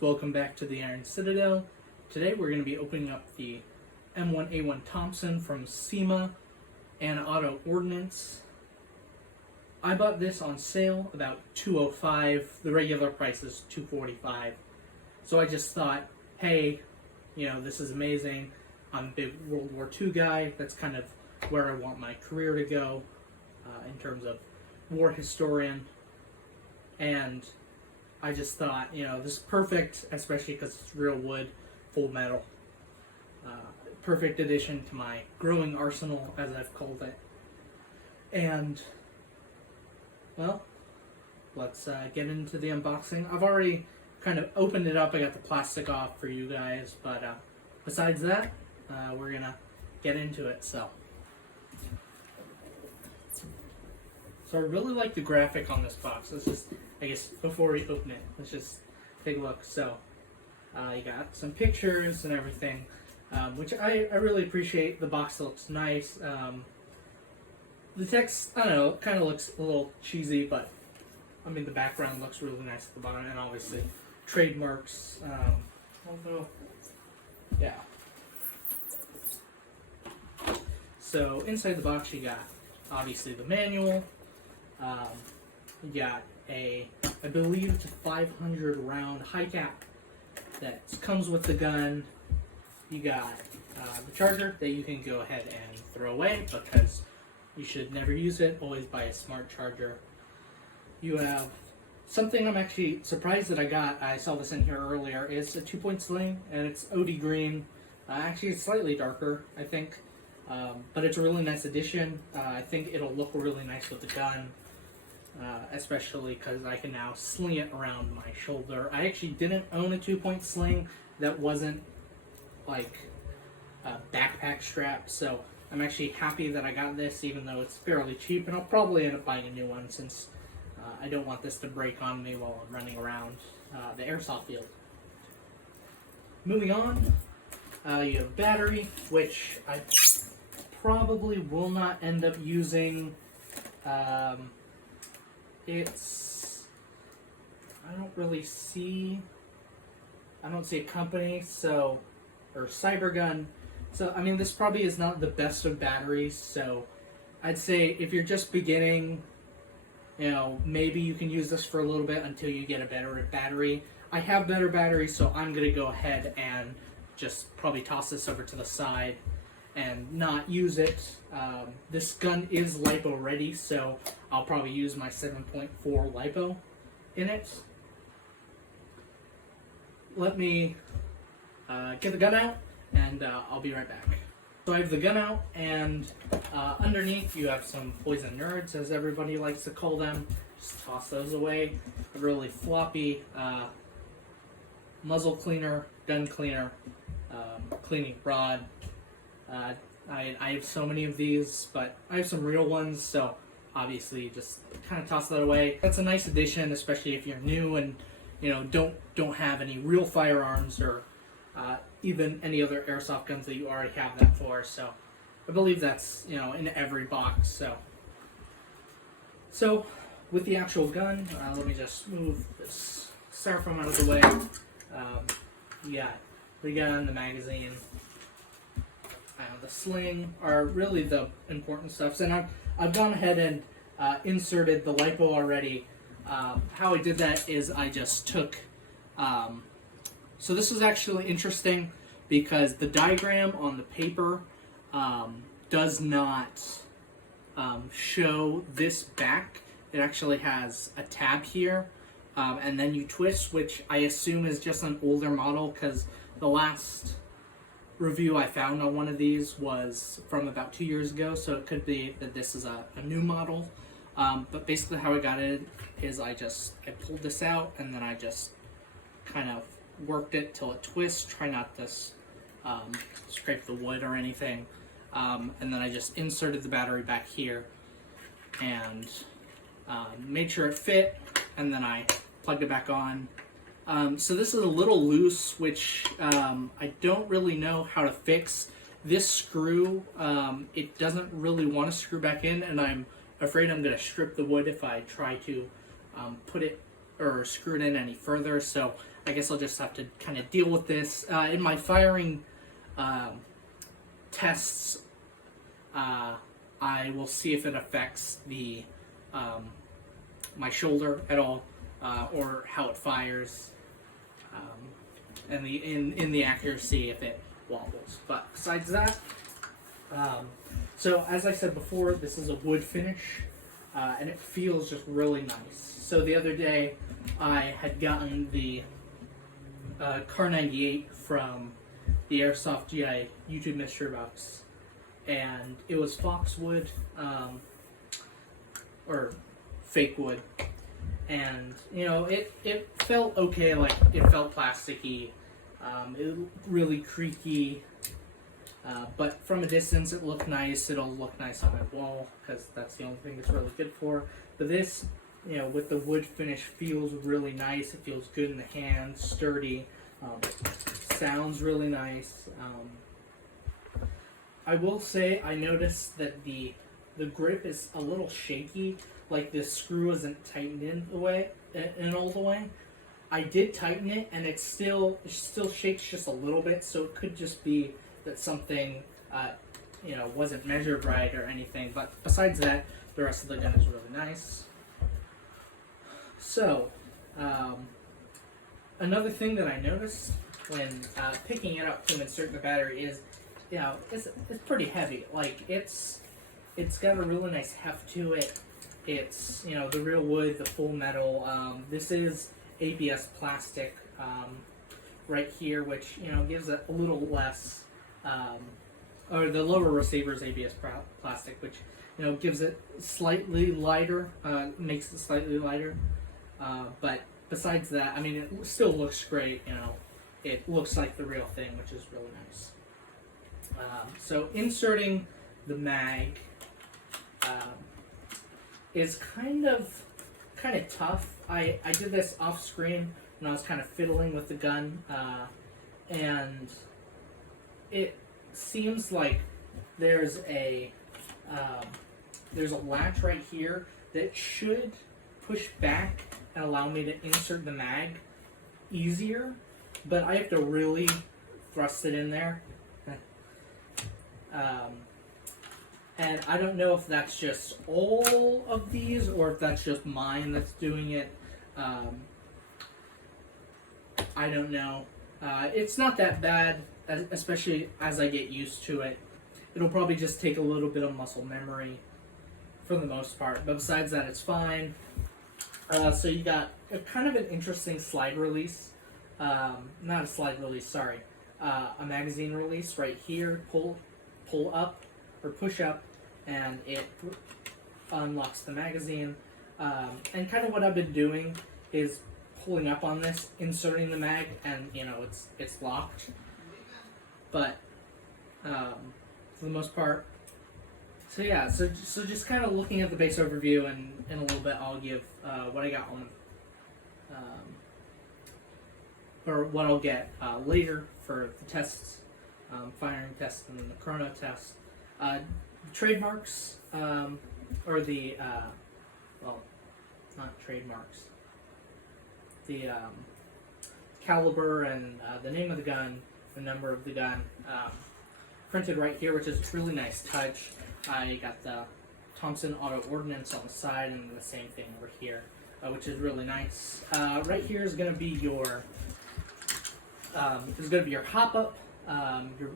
welcome back to the Iron Citadel. Today we're going to be opening up the M1A1 Thompson from SEMA and Auto Ordnance. I bought this on sale about $205. The regular price is $245. So I just thought, hey, this is amazing. I'm a big World War II guy. That's kind of where I want my career to go in terms of war historian. And I just thought, this is perfect, especially because it's real wood, full metal. Perfect addition to my growing arsenal, as I've called it. And, well, let's get into the unboxing. I've already kind of opened it up. I got the plastic off for you guys, but besides that, we're going to get into it. So I really like the graphic on this box. Let's just, I guess, before we open it, let's just take a look. So, you got some pictures and everything, which I really appreciate. The box looks nice. The text, I don't know, kind of looks a little cheesy, but, I mean, the background looks really nice at the bottom, and obviously, Trademarks, although, yeah. So, inside the box, you got, obviously, the manual. You got I believe it's a 500 round high cap that comes with the gun. You got the charger that you can go ahead and throw away because you should never use it. Always buy a smart charger. You have something I'm actually surprised that I got. I saw this in here earlier. It's a 2-point sling and it's OD green. Actually, it's slightly darker, I think. But it's a really nice addition. I think it'll look really nice with the gun. Especially because I can now sling it around my shoulder. I actually didn't own a 2-point sling that wasn't like a backpack strap, so I'm actually happy that I got this, even though it's fairly cheap, and I'll probably end up buying a new one since I don't want this to break on me while I'm running around the airsoft field. Moving on, you have a battery, which I probably will not end up using. I don't see a company, or Cybergun. So, I mean, this probably is not the best of batteries, so I'd say if you're just beginning, maybe you can use this for a little bit until you get a better battery. I have better batteries, so I'm going to go ahead and just probably toss this over to the side and not use it. This gun is LiPo ready, so I'll probably use my 7.4 LiPo in it. Let me get the gun out, and I'll be right back. So I have the gun out, and underneath you have some poison nerds, as everybody likes to call them. Just toss those away. A really floppy muzzle cleaner, gun cleaner, cleaning rod. I have so many of these, but I have some real ones, so obviously just kind of toss that away. That's a nice addition, especially if you're new and don't have any real firearms or even any other airsoft guns that you already have that for. So I believe that's in every box. So with the actual gun, let me just move this styrofoam out of the way. You got the gun, the magazine. The sling are really the important stuff. And I've gone ahead and inserted the LiPo already. How I did that is I just took... so this is actually interesting because the diagram on the paper does not show this back. It actually has a tab here. And then you twist, which I assume is just an older model because the last review I found on one of these was from about 2 years ago, so it could be that this is a new model. But basically how I got it is I pulled this out and then I just kind of worked it till it twists, try not to scrape the wood or anything. And then I just inserted the battery back here and made sure it fit, and then I plugged it back on. So this is a little loose, which I don't really know how to fix. This screw, it doesn't really want to screw back in, and I'm afraid I'm going to strip the wood if I try to put it or screw it in any further. So I guess I'll just have to kind of deal with this. In my firing tests, I will see if it affects the my shoulder at all, or how it fires, and in the accuracy if it wobbles. But besides that, so as I said before, this is a wood finish, and it feels just really nice. So the other day, I had gotten the Car 98 from the Airsoft GI YouTube mystery box, and it was foxwood, or fake wood, and you know it felt okay, like it felt plasticky, it really creaky, but from a distance it looked nice. It'll look nice on my wall because that's the only thing it's really good for. But this, you know, with the wood finish, feels really nice. It feels good in the hand, sturdy, sounds really nice. I will say I noticed that the grip is a little shaky, like the screw isn't tightened in all the way. I did tighten it, and it still shakes just a little bit. So it could just be that something you know, wasn't measured right or anything. But besides that, the rest of the gun is really nice. So another thing that I noticed when picking it up to insert the battery is, you know, it's pretty heavy. Like it's got a really nice heft to it. It's, you know, the real wood, the full metal. This is ABS plastic right here, which, you know, gives it a little less, or the lower receiver's ABS plastic, which, you know, gives it slightly lighter, makes it slightly lighter. But besides that, I mean, it still looks great. You know, it looks like the real thing, which is really nice. So inserting the mag is kind of tough. I did this off screen when I was kind of fiddling with the gun, and it seems like there's a latch right here that should push back and allow me to insert the mag easier, but I have to really thrust it in there. And I don't know if that's just all of these or if that's just mine that's doing it. I don't know. It's not that bad, especially as I get used to it. It'll probably just take a little bit of muscle memory for the most part, but besides that, it's fine. So you got kind of an interesting slide release. Not a slide release, sorry. A magazine release right here. Pull up or push up, and it unlocks the magazine. And kind of what I've been doing is pulling up on this, inserting the mag, and you know it's locked. But for the most part, so yeah, so just kind of looking at the base overview, and in a little bit I'll give what I got on, or what I'll get later for the tests, firing test and then the chrono test. Trademarks, or the well, not trademarks. The caliber and the name of the gun, the number of the gun, printed right here, which is a really nice touch. I got the Thompson auto Ordnance on the side, and the same thing over here, which is really nice. Right here is going to be your hop up.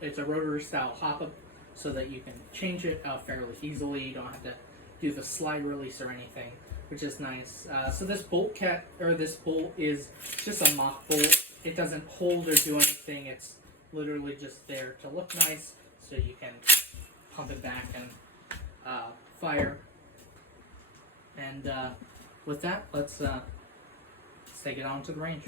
It's a rotary style hop up, so that you can change it fairly easily. You don't have to do the slide release or anything, which is nice. So this bolt is just a mock bolt. It doesn't hold or do anything. It's literally just there to look nice, so you can pump it back and fire. And with that, let's take it on to the range.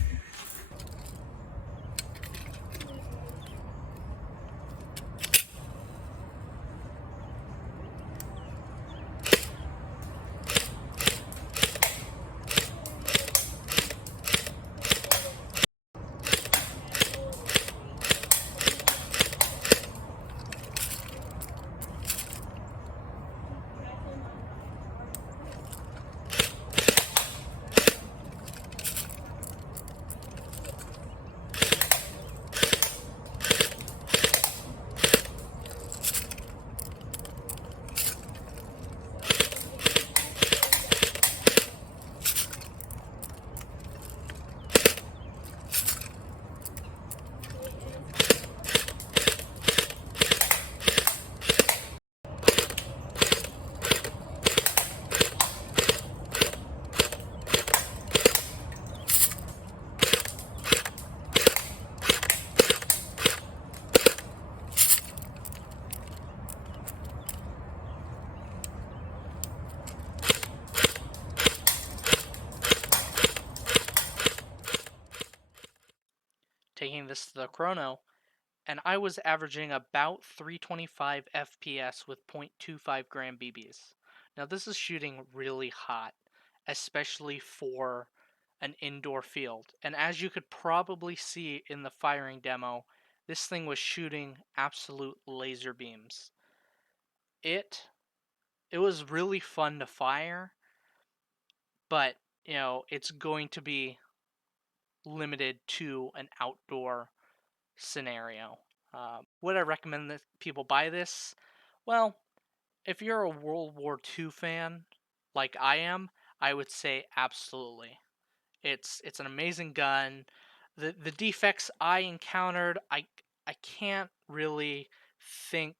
this to the Chrono, and I was averaging about 325 FPS with 0.25 gram BBs. Now this is shooting really hot, especially for an indoor field. And as you could probably see in the firing demo, this thing was shooting absolute laser beams. It was really fun to fire, but it's going to be limited to an outdoor scenario. Would I recommend that people buy this? Well, if you're a World War II fan, like I am, I would say absolutely. It's an amazing gun. The defects I encountered, I can't really think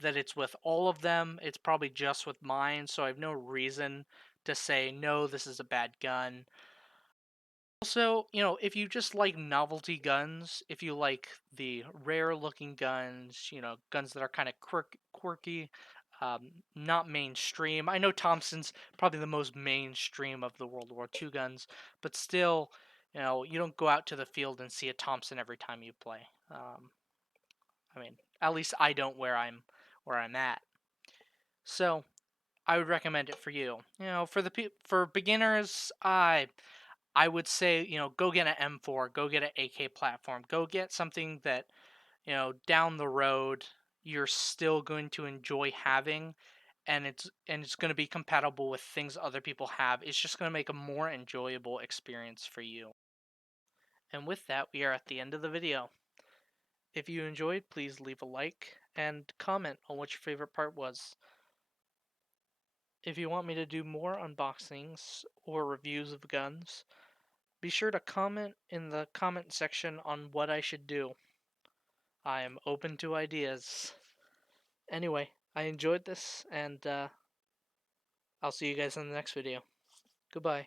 that it's with all of them. It's probably just with mine, so I have no reason to say no, this is a bad gun. Also, if you just like novelty guns, if you like the rare looking guns, guns that are kind of quirky, not mainstream. I know Thompson's probably the most mainstream of the World War II guns, but still, you don't go out to the field and see a Thompson every time you play. I mean, at least I don't where I'm at. So, I would recommend it for you. For beginners, I would say, go get an M4, go get an AK platform, go get something that, down the road you're still going to enjoy having, and it's going to be compatible with things other people have. It's just going to make a more enjoyable experience for you. And with that, we are at the end of the video. If you enjoyed, please leave a like and comment on what your favorite part was. If you want me to do more unboxings or reviews of guns, be sure to comment in the comment section on what I should do. I am open to ideas. Anyway, I enjoyed this, and I'll see you guys in the next video. Goodbye.